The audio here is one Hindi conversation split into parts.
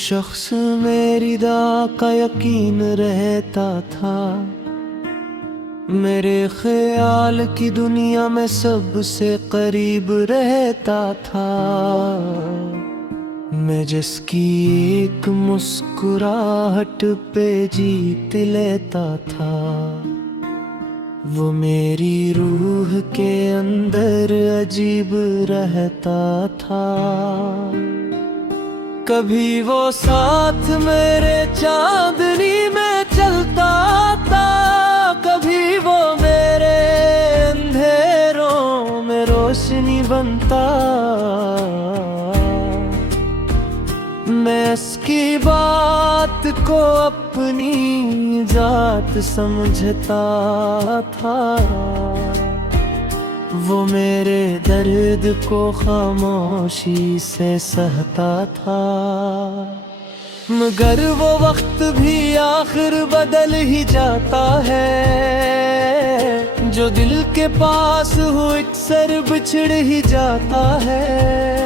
शख्स मेरी दुआ का यकीन रहता था, मेरे ख्याल की दुनिया में सबसे करीब रहता था। मैं जिसकी एक मुस्कुराहट पे जीत लेता था, वो मेरी रूह के अंदर अजीब रहता था। कभी वो साथ मेरे चांदनी में चलता था, कभी वो मेरे अंधेरों में रोशनी बनता। मैं इसकी बात को अपनी जात समझता था, वो मेरे दर्द को खामोशी से सहता था। मगर वो वक्त भी आखिर बदल ही जाता है, जो दिल के पास हो अक्सर बिछड़ ही जाता है।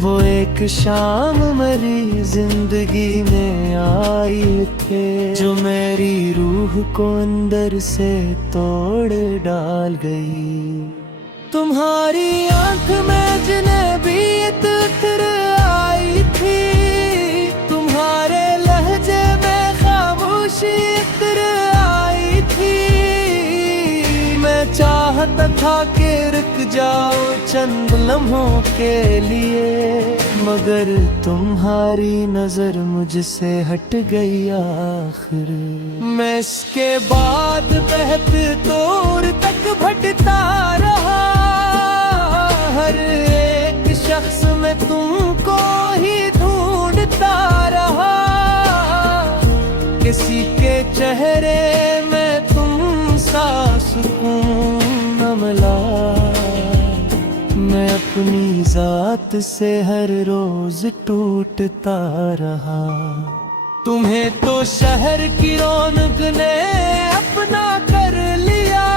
वो एक शाम मेरी जिंदगी में आई थे, जो मेरी रूह को अंदर से तोड़ डाल गई। तुम्हारी आंख में जिन्हें भी इत्र आई थी, तुम्हारे लहजे में खामोशी इत्र आई थी। मैं चाहता था कि रुक जाओ चंद लम्हों के लिए, मगर तुम्हारी नजर मुझसे हट गई आखिर। मैं इसके बाद बहत दूर तक भटकता रहा, हर एक शख्स में तुमको ही ढूंढता रहा। किसी के चेहरे में तुम सा सुकून न मिला, मैं अपनी जात से हर रोज टूटता रहा। तुम्हें तो शहर की रौनक ने अपना कर लिया,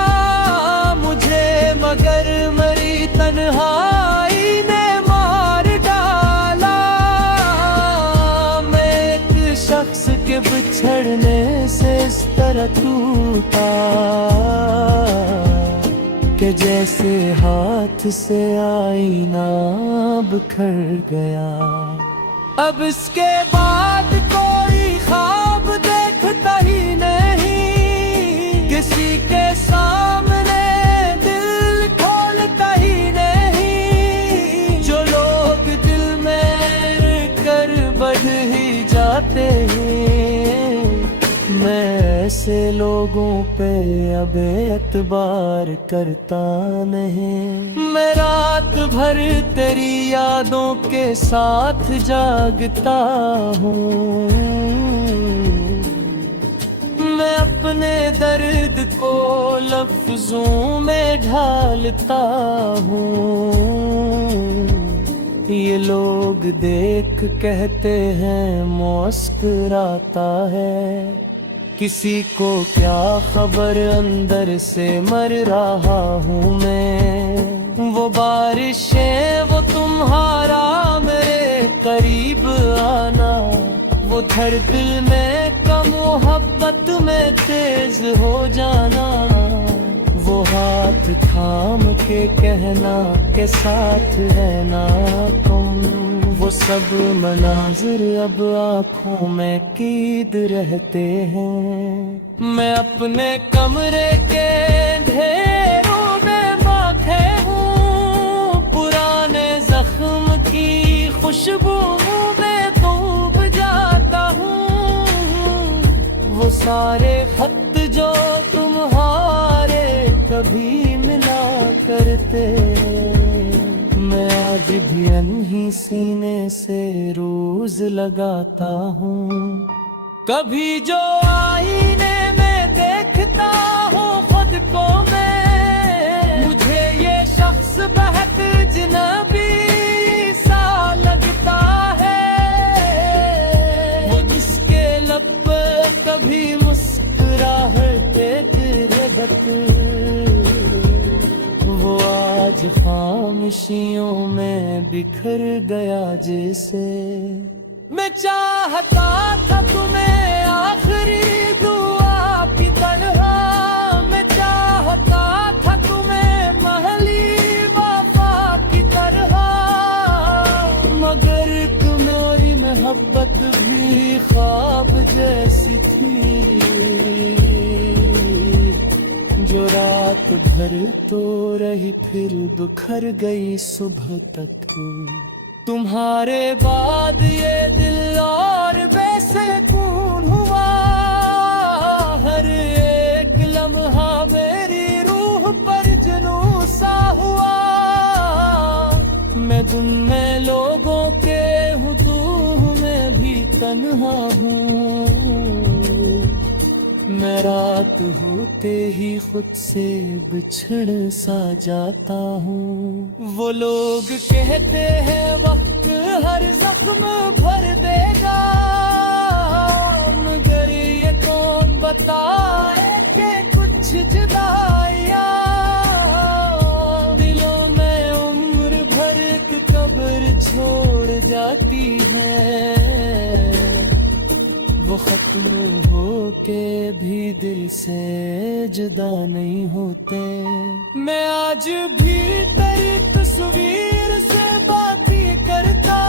मुझे मगर मरी तन्हाई ने मार डाला। मैं एक शख्स के बिछड़ने से इस तरह टूटा कि जैसे हाथ से आईना बिखर गया। अब इसके बाद कोई ख्वाब देखता ही नहीं, किसी के सामने दिल खोलता ही नहीं। जो लोग दिल में कर बढ़ ही जाते हैं, मैं ऐसे लोगों पे अब एतबार करता नहीं। मैं रात भर तेरी यादों के साथ जागता हूँ, मैं अपने दर्द को लफ्जों में ढालता हूँ। ये लोग देख कहते हैं मुस्कुराता है, किसी को क्या खबर अंदर से मर रहा हूँ मैं। वो बारिशें वो तुम्हारा मेरे करीब आना, वो धड़कन में का मोहब्बत में तेज हो जाना। वो हाथ थाम के कहना के साथ है ना तुम, वो सब मनाजिर अब आँखों में कैद रहते हैं। मैं अपने कमरे के ढेरों में बाखे हूँ, पुराने जख्म की खुशबू में डूब जाता हूँ। वो सारे खत जो तुम्हारे कभी मिला करते, मैं आज भी अनही सीने से रोज लगाता हूँ। कभी जो आईने में देखता हूँ खुद को मैं, मुझे ये शख्स बहुत अजनबी सा लगता है। वो जिसके लब पे कभी मुस्कुराहट रहती, वो आज खामोशियों में बिखर गया जैसे। मैं चाहता था तुम्हें आखिरी दुआ की तरह, मैं चाहता था तुम्हें महली वफा की तरह, मगर तुम्हारी मोहब्बत भी ख्वाब जैसी थी, जो रात भर तो रही फिर बिखर गई सुबह तक। तुम्हारे बाद ये दिल और बेसुकून हुआ, हर एक लम्हा मेरी रूह पर जुनू सा हुआ। मैं तुम में लोगों के हूँ, तू मैं भी तन्हा हूँ। मैं रात होते ही खुद से बिछड़ सा जाता हूँ। वो लोग कहते हैं वक्त हर जख्म भर देगा, मगर ये कौन बताए कि कुछ जुदाइयाँ दिलों में उम्र भर की कब्र छोड़ जाती है। वो खत्म हो के भी दिल से जुदा नहीं होते। मैं आज भी तेरी तस्वीर से बातें करता,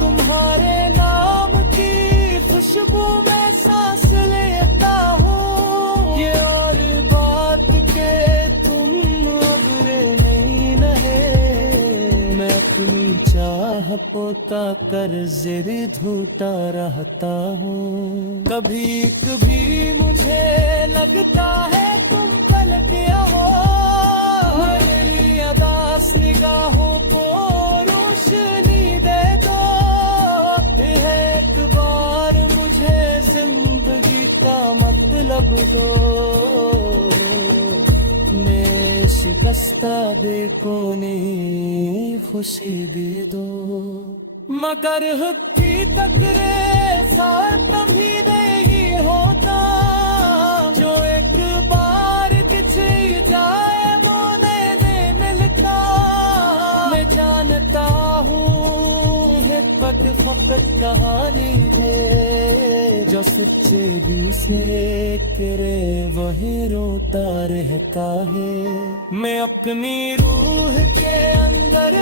तुम्हारे नाम की खुशबू में सांस लेता हूँ। ये और बात के तुम अबरे नहीं रहे, मैं अपनी चाह पोता कर ज़िद धूता रहता हूँ। कभी कभी मुझे लगता है तुम पलट हो, मेरी अदास निगाहों को रोशनी दे दो। एक बार मुझे जिंदगी का मतलब दो, मैं शिकस्ता दे को ने खुशी दे दो। मगर की तकरे साथ कभी नहीं होता, जो एक बार किसी जाए वो नहीं मिलता। मैं जानता हूँ हिब्बत फकत कहानी है, जो सच्चे दिल से करे वही रोता रहता है। मैं अपनी रूह के अंदर